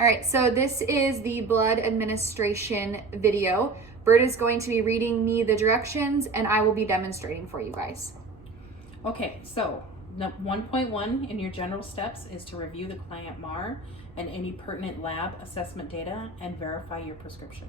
All right, so this is the blood administration video. Bert is going to be reading me the directions and I will be demonstrating for you guys. Okay, so 1.1 in your general steps is to review the client MAR and any pertinent lab assessment data and verify your prescription.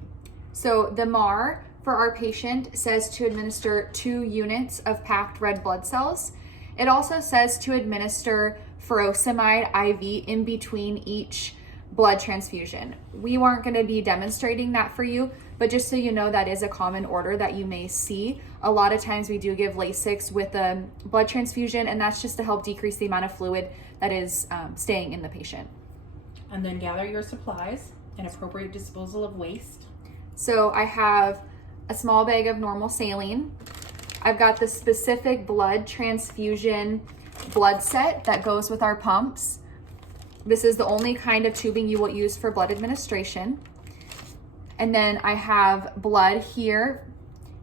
So the MAR for our patient says to administer 2 units of packed red blood cells. It also says to administer furosemide IV in between each blood transfusion. We weren't going to be demonstrating that for you, but just so you know, that is a common order that you may see. A lot of times we do give Lasix with a blood transfusion, and that's just to help decrease the amount of fluid that is staying in the patient. And then gather your supplies and appropriate disposal of waste. So I have a small bag of normal saline. I've got the specific blood transfusion blood set that goes with our pumps. This is the only kind of tubing you will use for blood administration. And then I have blood here.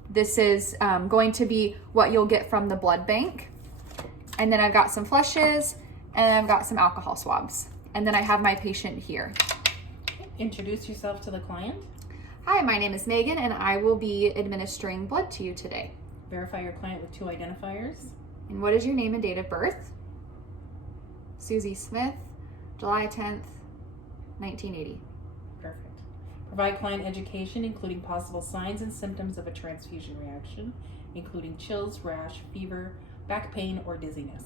This is going to be what you'll get from the blood bank. And then I've got some flushes and I've got some alcohol swabs. And then I have my patient here. Introduce yourself to the client. Hi, my name is Megan and I will be administering blood to you today. Verify your client with 2 identifiers. And what is your name and date of birth? Susie Smith, July 10th, 1980. Perfect. Provide client education, including possible signs and symptoms of a transfusion reaction, including chills, rash, fever, back pain, or dizziness.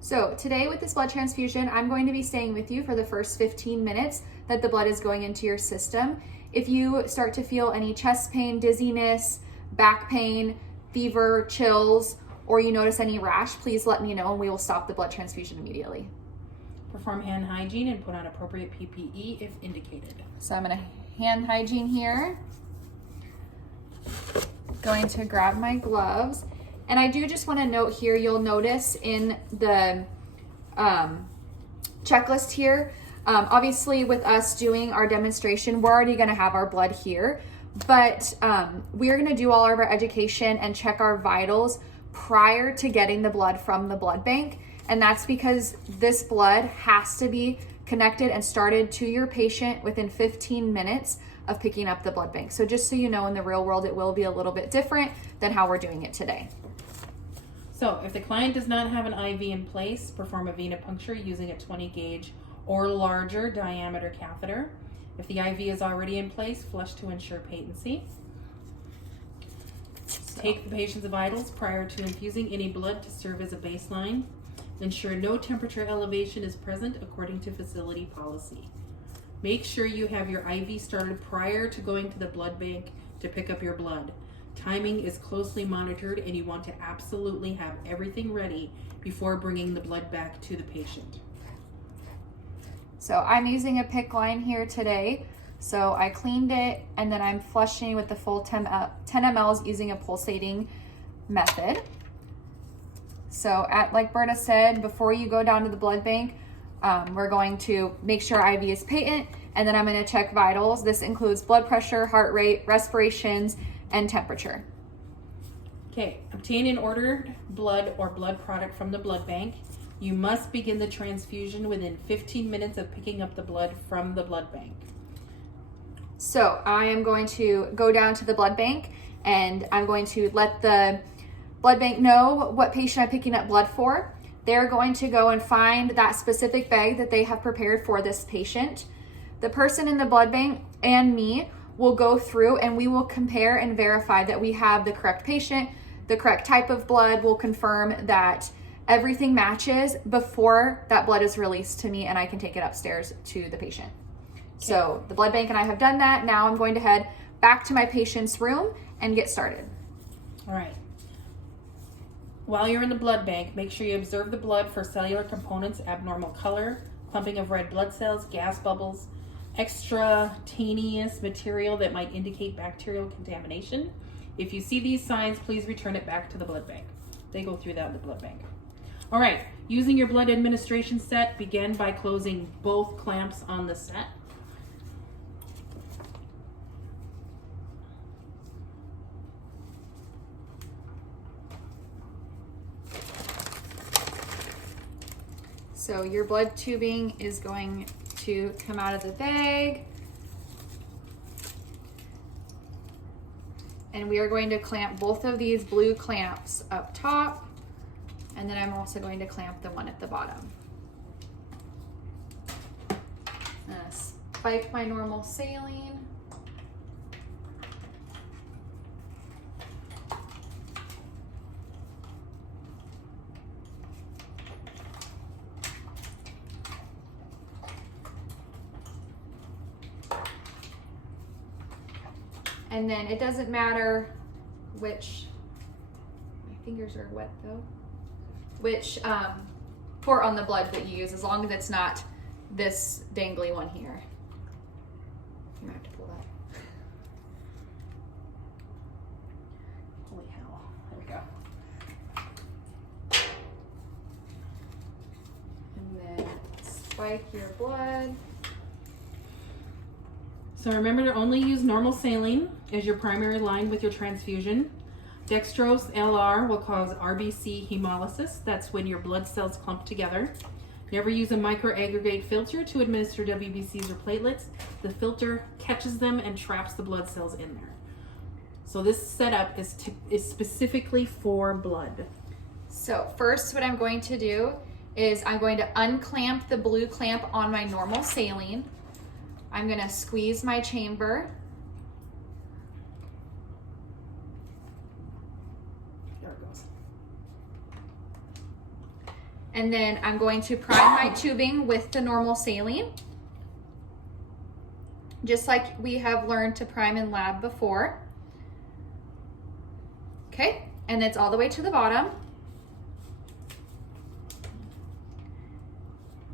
So today with this blood transfusion, I'm going to be staying with you for the first 15 minutes that the blood is going into your system. If you start to feel any chest pain, dizziness, back pain, fever, chills, or you notice any rash, please let me know and we will stop the blood transfusion immediately. Perform hand hygiene and put on appropriate PPE if indicated. So I'm gonna hand hygiene here. Going to grab my gloves. And I do just wanna note here, you'll notice in the checklist here, obviously with us doing our demonstration, we're already gonna have our blood here, but we're gonna do all of our education and check our vitals prior to getting the blood from the blood bank. And that's because this blood has to be connected and started to your patient within 15 minutes of picking up the blood bank. So just so you know, in the real world, it will be a little bit different than how we're doing it today. So if the client does not have an IV in place, perform a venipuncture using a 20 gauge or larger diameter catheter. If the IV is already in place, flush to ensure patency. Take the patient's vitals prior to infusing any blood to serve as a baseline. Ensure no temperature elevation is present according to facility policy. Make sure you have your IV started prior to going to the blood bank to pick up your blood. Timing is closely monitored and you want to absolutely have everything ready before bringing the blood back to the patient. So I'm using a PICC line here today. So I cleaned it and then I'm flushing with the full 10 mLs using a pulsating method. So like Berta said, before you go down to the blood bank, we're going to make sure IV is patent, and then I'm going to check vitals. This includes blood pressure, heart rate, respirations, and temperature. Okay, obtain and ordered blood or blood product from the blood bank. You must begin the transfusion within 15 minutes of picking up the blood from the blood bank. So I am going to go down to the blood bank and I'm going to let the blood bank know what patient I'm picking up blood for. They're going to go and find that specific bag that they have prepared for this patient. The person in the blood bank and me will go through and we will compare and verify that we have the correct patient, the correct type of blood. We'll confirm that everything matches before that blood is released to me and I can take it upstairs to the patient. Okay. So the blood bank and I have done that. Now I'm going to head back to my patient's room and get started. All right. While you're in the blood bank, make sure you observe the blood for cellular components, abnormal color, clumping of red blood cells, gas bubbles, extraneous material that might indicate bacterial contamination. If you see these signs, please return it back to the blood bank. They go through that in the blood bank. All right, using your blood administration set, begin by closing both clamps on the set. So your blood tubing is going to come out of the bag. And we are going to clamp both of these blue clamps up top. And then I'm also going to clamp the one at the bottom. I'm gonna spike my normal saline. And then it doesn't matter which, my fingers are wet though, which port on the blood that you use, as long as it's not this dangly one here. You might have to pull that. Holy hell. There we go. And then spike your blood. So remember to only use normal saline as your primary line with your transfusion. Dextrose LR will cause RBC hemolysis. That's when your blood cells clump together. Never use a microaggregate filter to administer WBCs or platelets. The filter catches them and traps the blood cells in there. So this setup is specifically for blood. So first what I'm going to do is I'm going to unclamp the blue clamp on my normal saline. I'm going to squeeze my chamber. There it goes. And then I'm going to prime my tubing with the normal saline, just like we have learned to prime in lab before. Okay, and it's all the way to the bottom.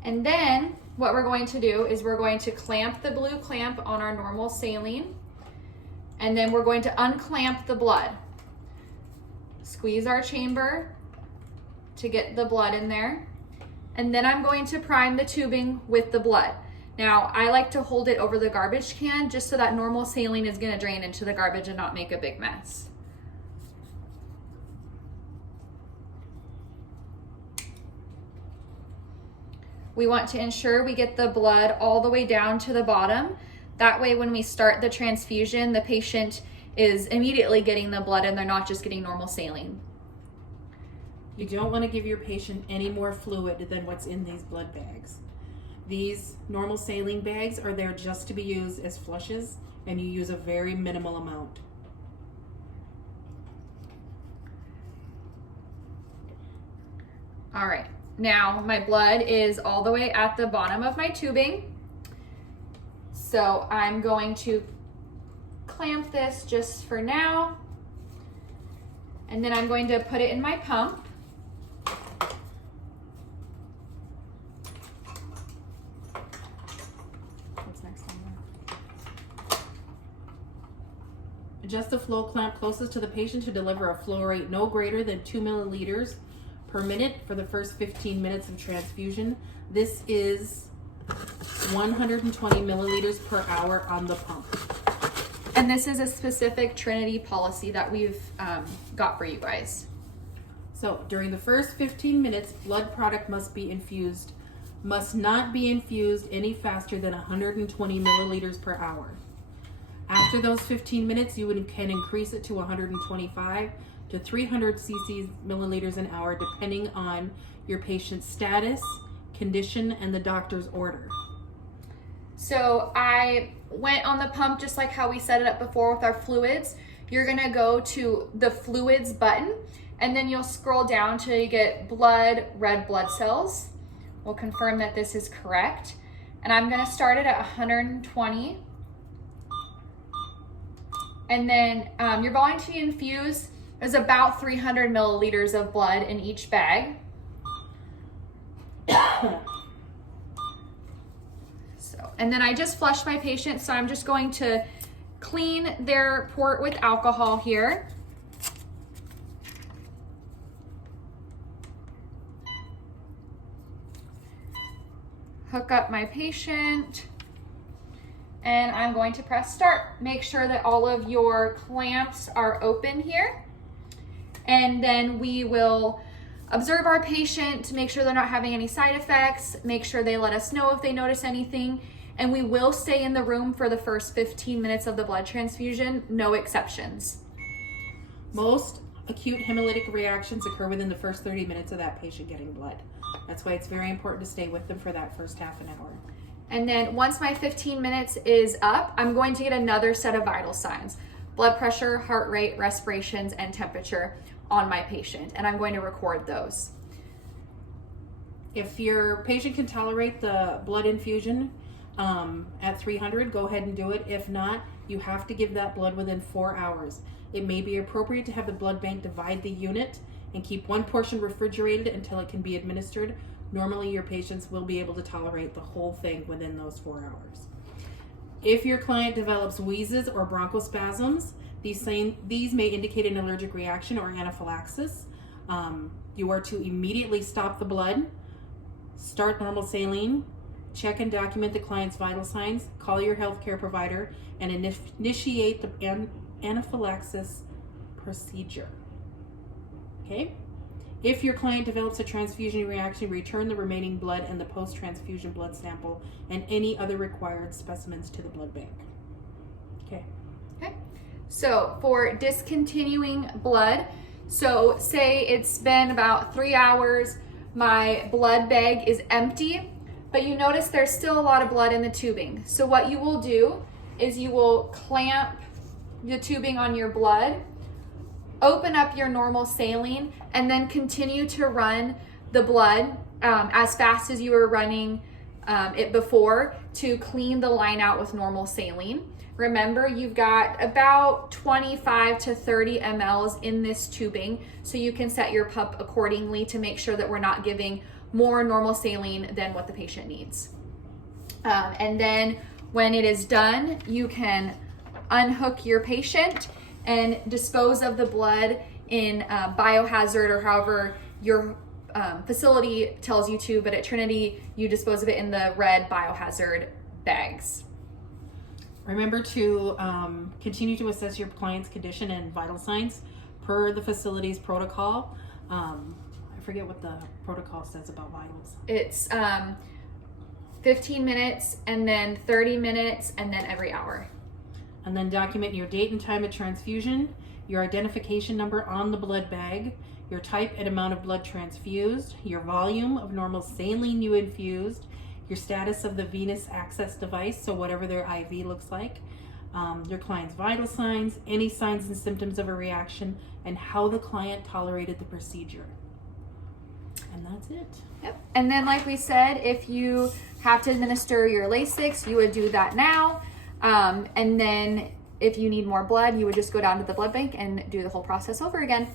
And then what we're going to do is we're going to clamp the blue clamp on our normal saline, and then we're going to unclamp the blood. Squeeze our chamber to get the blood in there. And then I'm going to prime the tubing with the blood. Now, I like to hold it over the garbage can just so that normal saline is going to drain into the garbage and not make a big mess. We want to ensure we get the blood all the way down to the bottom. That way, when we start the transfusion, the patient is immediately getting the blood and they're not just getting normal saline. You don't want to give your patient any more fluid than what's in these blood bags. These normal saline bags are there just to be used as flushes, and you use a very minimal amount. All right, now my blood is all the way at the bottom of my tubing. So I'm going to clamp this just for now. And then I'm going to put it in my pump. What's next on there? Adjust the flow clamp closest to the patient to deliver a flow rate no greater than 2 milliliters per minute for the first 15 minutes of transfusion. This is 120 milliliters per hour on the pump. And this is a specific Trinity policy that we've got for you guys. So during the first 15 minutes, blood product must not be infused any faster than 120 milliliters per hour. After those 15 minutes, you can increase it to 125 to 300 milliliters an hour, depending on your patient's status, condition, and the doctor's order. So I went on the pump just like how we set it up before with our fluids. You're gonna go to the fluids button, and then you'll scroll down till you get blood, red blood cells. We'll confirm that this is correct. And I'm gonna start it at 120. And then you're going to infuse, there's about 300 milliliters of blood in each bag. And then I just flushed my patient, so I'm just going to clean their port with alcohol here. Hook up my patient, and I'm going to press start. Make sure that all of your clamps are open here, and then we will observe our patient to make sure they're not having any side effects, make sure they let us know if they notice anything, and we will stay in the room for the first 15 minutes of the blood transfusion, no exceptions. Most acute hemolytic reactions occur within the first 30 minutes of that patient getting blood. That's why it's very important to stay with them for that first half an hour. And then once my 15 minutes is up, I'm going to get another set of vital signs: blood pressure, heart rate, respirations, and temperature on my patient. And I'm going to record those. If your patient can tolerate the blood infusion at 300, go ahead and do it. If not, you have to give that blood within 4 hours. It may be appropriate to have the blood bank divide the unit and keep one portion refrigerated until it can be administered. Normally, your patients will be able to tolerate the whole thing within those 4 hours. If your client develops wheezes or bronchospasms, these may indicate an allergic reaction or anaphylaxis. You are to immediately stop the blood, start normal saline, check and document the client's vital signs, call your healthcare provider, and initiate the anaphylaxis procedure. Okay? If your client develops a transfusion reaction, return the remaining blood and the post-transfusion blood sample and any other required specimens to the blood bank. Okay. Okay. So for discontinuing blood, so say it's been about 3 hours, my blood bag is empty, but you notice there's still a lot of blood in the tubing. So what you will do is you will clamp the tubing on your blood, open up your normal saline, and then continue to run the blood as fast as you were running it before to clean the line out with normal saline. Remember, you've got about 25 to 30 mLs in this tubing, so you can set your pup accordingly to make sure that we're not giving more normal saline than what the patient needs. And then when it is done, you can unhook your patient and dispose of the blood in biohazard, or however your facility tells you to, but at Trinity, you dispose of it in the red biohazard bags. Remember to continue to assess your client's condition and vital signs per the facility's protocol. I forget what the protocol says about vitals. It's 15 minutes and then 30 minutes and then every hour. And then document your date and time of transfusion, your identification number on the blood bag, your type and amount of blood transfused, your volume of normal saline you infused, your status of the venous access device, so whatever their IV looks like, your client's vital signs, any signs and symptoms of a reaction, and how the client tolerated the procedure. And that's it. Yep. And then, like we said, if you have to administer your Lasix, you would do that now. And then if you need more blood, you would just go down to the blood bank and do the whole process over again.